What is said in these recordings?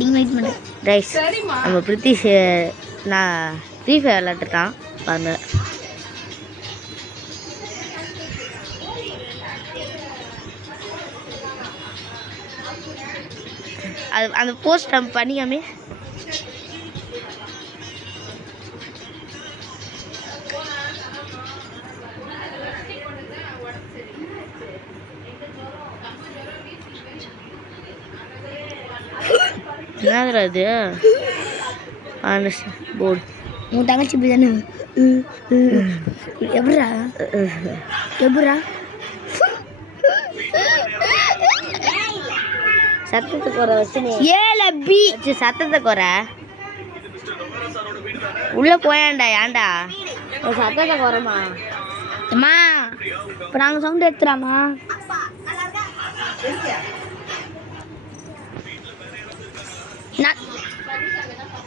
டிங்வைட் பண்ணு ரைஸ் நம்ம பிரித்திஷ் நான் ஃப்ரீ ஃபயர் விளாட்டுருக்கான் பாருங்க. அது அந்த போஸ்ட் நம்ம பண்ணிக்காமே என்னதுடா இது போர்டு உன் தங்கச்சி இப்படி தானே எப்படா எப்படா சத்தத்தை குறை வச்சு ஏல பி வச்சு சத்தத்தை குறை உள்ள போயாண்டா ஏன்டா சத்தத்தை குறைமா அம்மா இப்போ நாங்கள் சவுண்ட் எடுத்துறாமா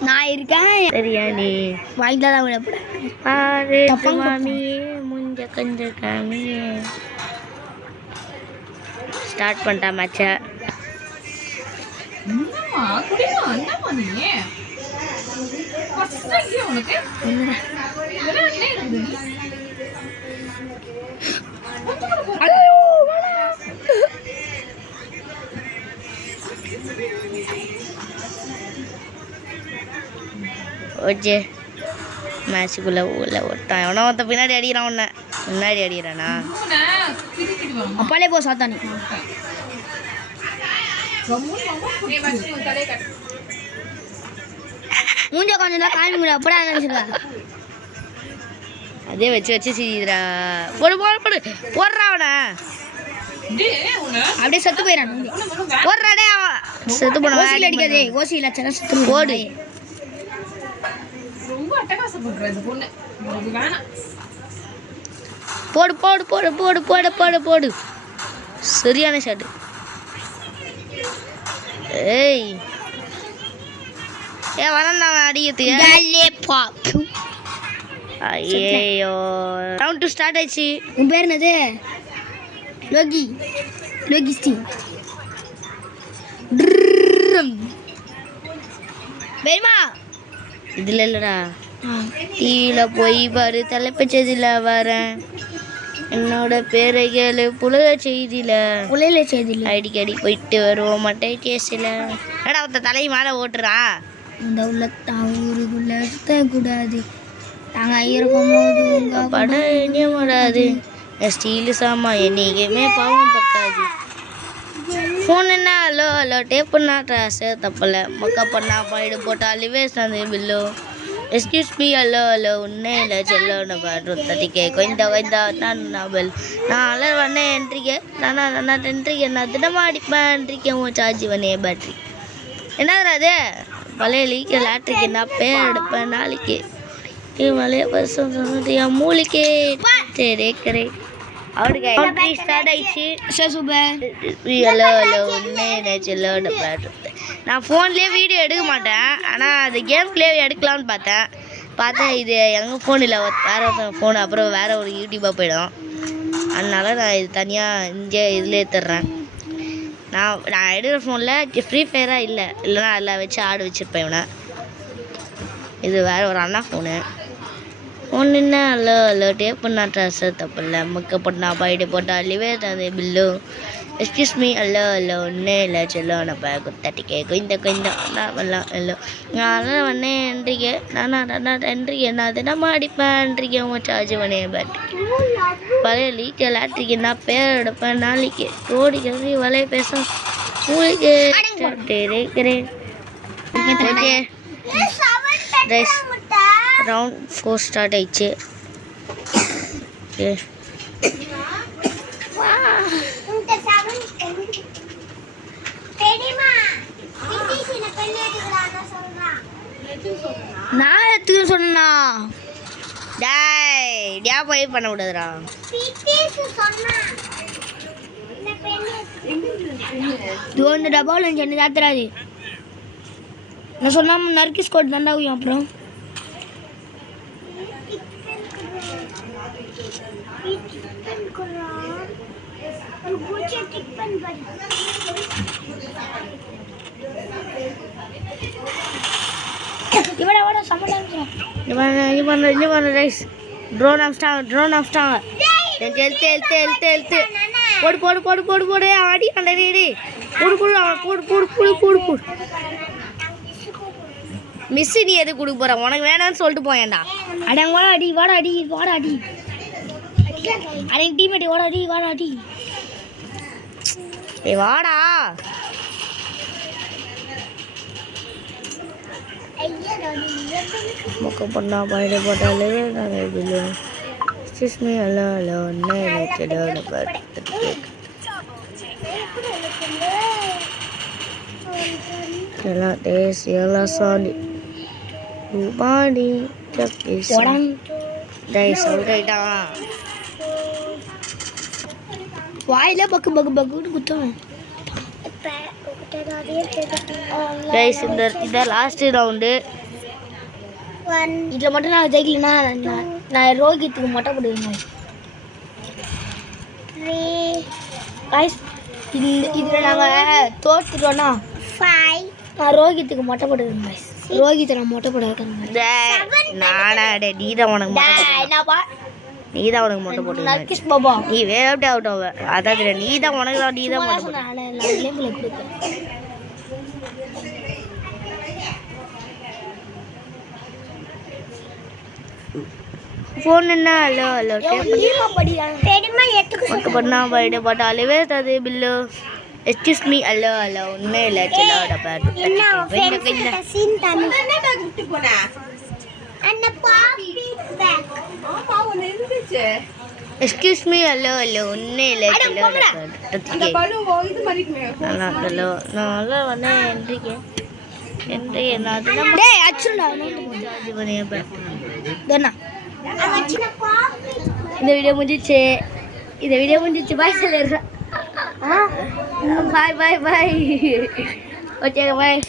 நான் இருக்கேன் சரியா நீ வாங்கிட்டு தான் விடப்பட மாமியே முஞ்ச கஞ்ச காமியே ஸ்டார்ட் பண்ணிட்டா மேட்சை. ஓஜே மேட்சுக்குள்ளே உள்ள ஒருத்தான் எவனோ ஒருத்த பின்னாடி அடிக்கிறான் உன்னை முன்னாடி அடிக்கிறானா அப்பாலே போ சாத்தானி மூஞ்ச கொஞ்சம் காமி முடியும் அப்படா நினைச்சிருக்கா அதே வச்சு வச்சு சீதுரா போடு போடு போடு போடுறா அவனை அப்படியே செத்து போயிடான் போடுறாடே செத்து போன ஓசியில் அடிக்காதே ஓசியில் அச்சா செத்து போடு போடு போடு போடு போடு போடு போடு போடு சரியான ஷாட்டு. ஏய் ஏன் வரந்தான் அடிக்கிறதுக்கு ஐயோ ரவுண்ட் 2 ஸ்டார்ட் ஆயிடுச்சு. உன் பேர் என்னது லோகி லோகிஸ்டி வேணுமா இதில் இல்லைடா டிவியில் போய் பாரு தலைப்பச்சதில் வரேன் என்னோட பேரை கேளு புலையில செய்தியில் அடிக்கடி போயிட்டு வருவோம் மட்டை கேஸில் ஏடா ஒருத்த தலை மேலே ஓட்டுறான் இந்த உள்ளத்தா ஊருக்குள்ள சுத்தக்கூடாது நாங்கள் இருக்கும் போது உங்கள் படம் என்ன வராது ஸ்டீலு சாமா என்னைக்குமே பாவம் பக்காது ஃபோன் என்ன ஹலோ ஹலோ டேப் பண்ணா ட்ராஸு தப்பில்ல மொக்க பண்ணா பாயிடு போட்டால் லிவேஸ் அந்த pillow excuse me hello hello உன்னே இல்லை செல்லோன்னு பாட்டு தட்டிக்கே கொய்ந்தா கொய்ந்தா நான் பெல் நான் வண்ணே என்ட்ரிக்கே நான் என்ட்ரிக்கே நான் தினமாக அடிப்பேன் என்ட்ரிக்கே உன் சார்ஜ் பண்ணே பேட்ரி என்னதுடா அது பழைய லீக்கு லாட்ரிக்கு நான் பேர் எடுப்பேன் நாளைக்கு மலைய பரிசம் சொன்னது என் மூலிக்கே ரேக்கரே அவருக்கு ஸ்டார்ட் ஆயிடுச்சு. ஹலோ ஹலோ உன்னே செல்லோன்னு பாட்டு நான் ஃபோன்லேயே வீடியோ எடுக்க மாட்டேன் ஆனால் அது கேம்லேயே எடுக்கலாம்னு பார்த்தேன் இது எங்கள் ஃபோன் இல்லை வேறு ஒருத்தவங்க ஃபோன் அப்புறம் வேறு ஒரு யூடியூப்பாக போயிடும் அதனால நான் இது தனியாக இங்கே இதில் எடுத்துடுறேன். நான் எடுக்கிற ஃபோனில் ஃப்ரீ ஃபயராக இல்லைன்னா அதில் வச்சு ஆடு வச்சுருப்பேன் இவனை. இது வேறு ஒரு அண்ணா ஃபோனு ஒன்று என்ன ஹலோ ஹலோ டேப் பண்ணா ட்ராஸு தப்பில்ல முக்க பண்ணா பாயிட்டு போட்டா லிவே தந்தே bill excuse me hello hello ஒன்றே இல்லை செல்லோ நம்ம குத்தட்டிக்கே கொய்ந்த நான் வரலாம் ஹலோ நான் வண்ணே என்றிக்கே நான் என்றிக்கே நான் தினமாக அடிப்பேன் என்றிக்கே உன் சார்ஜ் பண்ணே பேட்டரி பழைய லீக்கு லாட்ரிக்கு நான் பேர் எடுப்பேன் நாளைக்கு ஓடி கல்வி வலைய பேசும் மூலிகே ரேக்கிறேன். ஓகே ரைஸ் ரவுண்ட் 4 ஸ்டார்ட் ஆயிடுச்சு. நான் எடுத்துக்க சொன்னா டே போய் பண்ண விடாதுடா இந்த டப்பாவில் என்ன தாத்துறாது நான் சொன்னா நறுக்கி ஸ்கோட் தாண்டாகும் அப்புறம் Ini mana guys? Drone amstang. Dan tel. Podu. Adi andari. Podu. Miss நீ எது கொடுக்க போற உனக்கு வேணாம்னு சொல்லிட்டு போயேன்டா அடங்க வாடா அடி அடங்க டீமேட் வாடா அடி ஏய் வாடா மொக்க பண்ணா பாயிட போட்டாலே நான் இதுல சிஸ்மி அல்ல ஒண்ணே நெச்சடோட பட்டு எல்லாம் டேஸ் எல்லாம் சாடி பாடி ஜப்டிஸ் டேய் சொல்றேடா வாயில பக்கு குத்தும் கைஸ் இந்த லாஸ்ட் ரவுண்ட் இதுல மட்டும் நான் ஜெயிக்கலனா நான் ரோஹித்துக்கு மொட்டை போடுவேன் கைஸ் இதுல நாங்க தோத்துட்டோம்னா 5 நான் ரோஹித்துக்கு மொட்டை போடுவேன் கைஸ் ரோஹித்தை நான் மொட்டை போட வைக்கிறேன் நானா டேய் நீதான் உனக்கு மொட்டை போட்டு நர்கிஸ் பாபா நீ வேவ்ட் அவுட் ஆவ அதாவது நீதான் மொட்டை போடு நான் கொடுப்பேன் फोन ना लो मत पढ़ना बैठे बटाले वे तदे बिल्लो एक्सक्यूज मी हेलो उन्ने ले चला डबा सीन तानु अन्न पापी बैक पाव ने नीचे एक्सक्यूज मी हेलो उन्ने ले चला डबा அந்த பலு இது மரிக்குமே நல்லா வந்தே என்ட்ரிக்கு என்னது டேய் அச்சுடா சார்ஜ் பண்ணிய பே தண்ணா இந்த வீடியோ முடிஞ்சிச்சு பாய் சொல்லிடுறேன் பாய் ஓகே பாய்